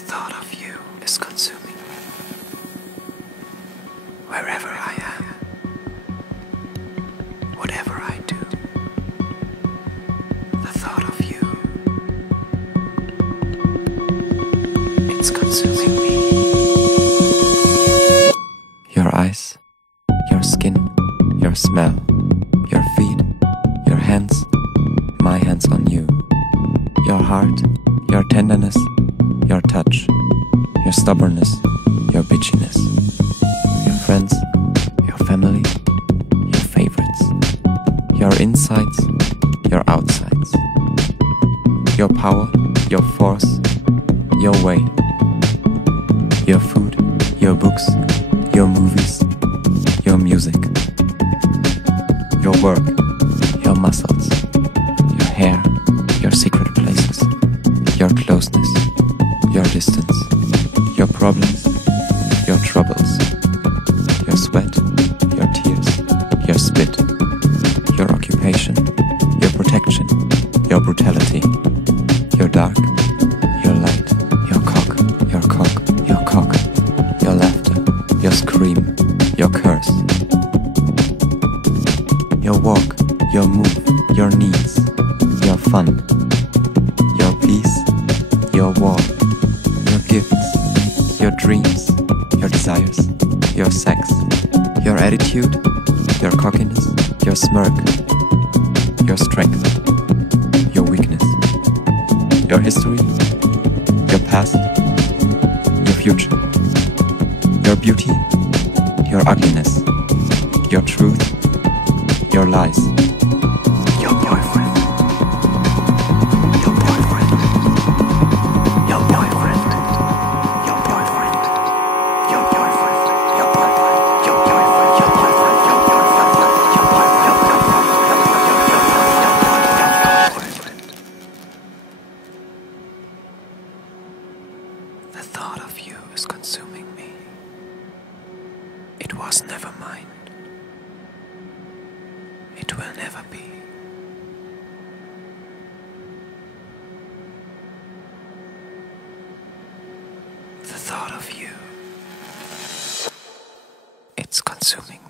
thought of you is consuming me. Wherever I am, whatever I do, the thought of you, it's consuming me. Your eyes, your skin, your smell, your feet, your hands, my hands on you, your heart, your tenderness, your touch, your stubbornness, your bitchiness, your friends, your family, your favorites, your insides, your outsides, your power, your force, your way, your food, your books, your movies, your music, your work, your muscles, your hair, your secret places, your closeness, your distance, your problems, your troubles, your sweat, your tears, your spit, your occupation, your protection, your brutality, your dark, your light, your cock, your cock, your cock, your laughter, your scream, your curse, your walk, your move, your needs, your fun, your peace, your war, your gifts, your dreams, your desires, your sex, your attitude, your cockiness, your smirk, your strength, your weakness, your history, your past, your future, your beauty, your ugliness, your truth, your lies, your boyfriend, your boyfriend, your boyfriend, your boyfriend, your boyfriend, your boyfriend, your boyfriend, your boyfriend, your boyfriend, your boyfriend. The thought of you is consuming me. It was never mine. It will never be. The thought of you, it's consuming me.